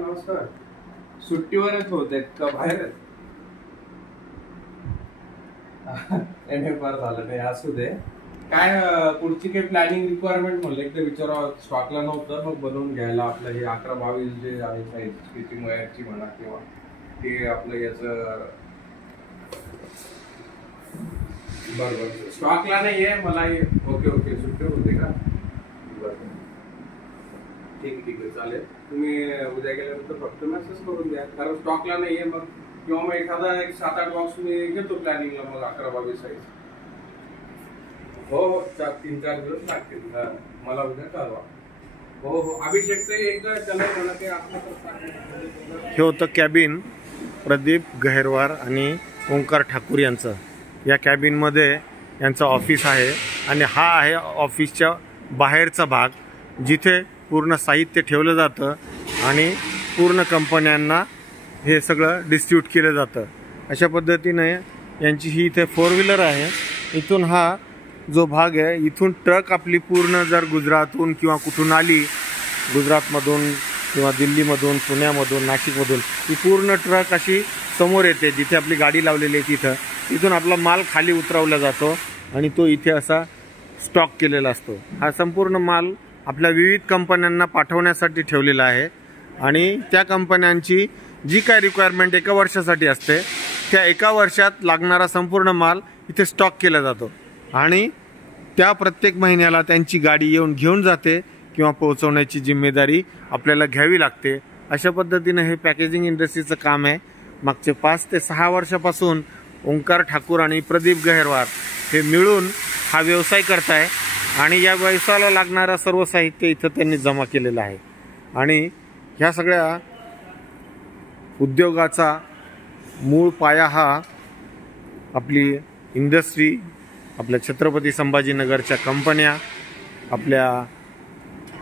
नमस्कार. सुट्टीवरच होते का बाहेर? नाही फार झालं नाही, असू दे. काय पुढची काही प्लॅनिंग रिक्वायरमेंट म्हणलं एकदा विचारावं. स्टॉकला नव्हतं मग बनवून घ्यायला आपलं हे 11-22 जे आहे साईज स्टिचिंग वायरची म्हणा किंवा ते आपलं याचं बरोबर स्टॉकला नाही आहे मला. ओके सुट्टी होते का? बरं ठीक आहे चालेल. तुम्ही उद्या गेल्यानंतर फक्त मेसेज करून द्या, कारण स्टॉकला नाही आहे मग. किंवा मग एखादा 7-8 बॉक्स मी घेतो प्लॅनिंगला मग 11-22 साईज. हो 3-4 दिवस लागतील. मला उद्या कळवा. हो अभिषेकचं एकदा त्याला म्हणा ते आपलं. हे होतं कॅबिन प्रदीप गहेरवार आणि ओंकार ठाकूर यांचं. या कॅबिनमध्ये यांचं ऑफिस आहे आणि हा आहे ऑफिसच्या बाहेरचा भाग, जिथे पूर्ण साहित्य ठेवलं जातं आणि पूर्ण कंपन्यांना हे सगळं डिस्ट्रीब्यूट केलं जातं. अशा पद्धतीने यांची ही इथे 4 व्हीलर आहे. इथून हा जो भाग आहे, इथून ट्रक आपली पूर्ण जर गुजरातहून किंवा कुठून आली, गुजरातमधून किंवा दिल्लीमधून, पुण्यामधून, नाशिकमधून, ही पूर्ण ट्रक अशी समोर येते जिथे आपली गाडी लावलेली आहे तिथं. तिथून आपला माल खाली उतरवला जातो आणि तो इथे असा स्टॉक केलेला असतो. हा संपूर्ण माल आपल्या विविध कंपन्यांना पाठवण्यासाठी ठेवलेला आहे आणि त्या कंपन्यांची जी काय रिक्वायरमेंट एका वर्षासाठी असते, त्या एका वर्षात लागणारा संपूर्ण माल इथे स्टॉक केला जातो आणि त्या प्रत्येक महिन्याला त्यांची गाडी येऊन घेऊन जाते किंवा पोहोचवण्याची जिम्मेदारी आपल्याला घ्यावी लागते. अशा पद्धतीने हे पॅकेजिंग इंडस्ट्रीचं काम आहे. मागचे 5 ते 6 वर्षापासून ओंकार ठाकूर आणि प्रदीप गहेरवार हे मिळून हा व्यवसाय करताय आणि या व्यवसायाला लागणारं सर्व साहित्य इथं त्यांनी जमा केलेलं आहे. आणि ह्या सगळ्या उद्योगाचा मूळ पाया हा आपली इंडस्ट्री, आपल्या छत्रपती संभाजीनगरच्या कंपन्या, आपल्या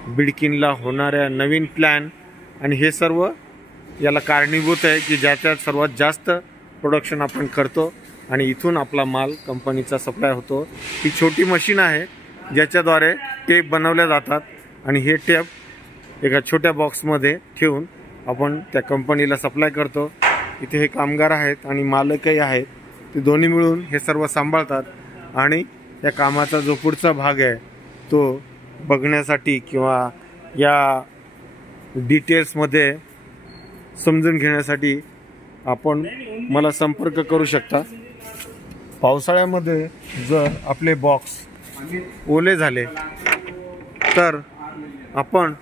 बिडकीनला होणाऱ्या नवीन प्लॅन आणि हे सर्व याला कारणीभूत आहे की ज्याच्यात सर्वात जास्त प्रोडक्शन आपण करतो आणि इथून आपला माल कंपनीचा सप्लाय होतो. ही छोटी मशीन आहे ज्याच्याद्वारे टेप बनवल्या जातात आणि हे टेप एका छोट्या बॉक्समध्ये ठेवून आपण त्या कंपनीला सप्लाय करतो. इथे हे कामगार आहेत आणि मालकही आहेत, ते दोन्ही मिळून हे सर्व सांभाळतात आणि या कामाचा जो पुढचा भाग आहे तो बघण्यासाठी किंवा या डिटेल्समध्ये समजून घेण्यासाठी आपण मला संपर्क करू शकता. पावसाळ्यामध्ये जर आपले बॉक्स ओले झाले तर आपण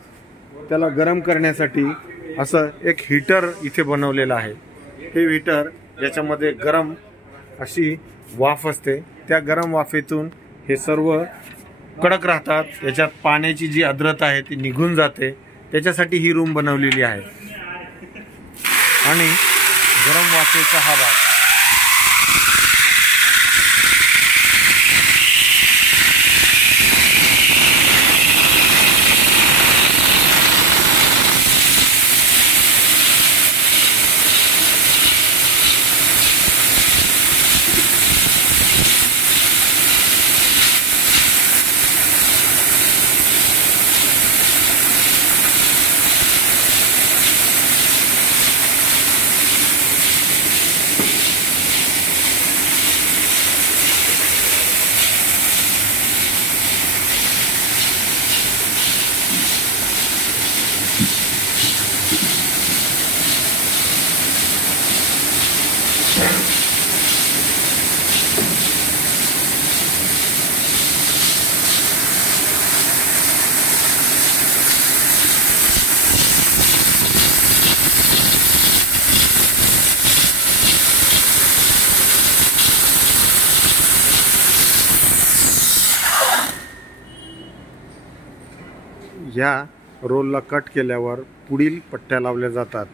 त्याला गरम करण्यासाठी असं एक हीटर इथे बनवलेलं आहे. हे हीटर ज्याच्यामध्ये गरम अशी वाफ असते, त्या गरम वाफेतून हे सर्व कडक राहतात. याच्यात पाण्याची जी आर्द्रता आहे ती निघून जाते. त्याच्यासाठी ही रूम बनवलेली आहे आणि गरम वाफेचा हा भाग ह्या रोलला कट केल्यावर पुढील पट्ट्या लावल्या जातात.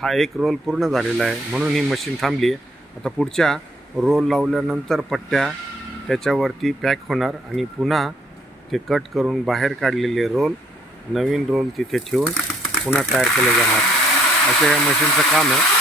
हा एक रोल पूर्ण झालेला आहे म्हणून ही मशीन थांबली आहे. आता पुढच्या रोल लावल्यानंतर पट्ट्या त्याच्यावरती पॅक होणार आणि पुन्हा ते कट करून बाहेर काढलेले रोल, नवीन रोल तिथे ठेवून पुन्हा तयार केले जाणार. असं या मशीनचं काम आहे.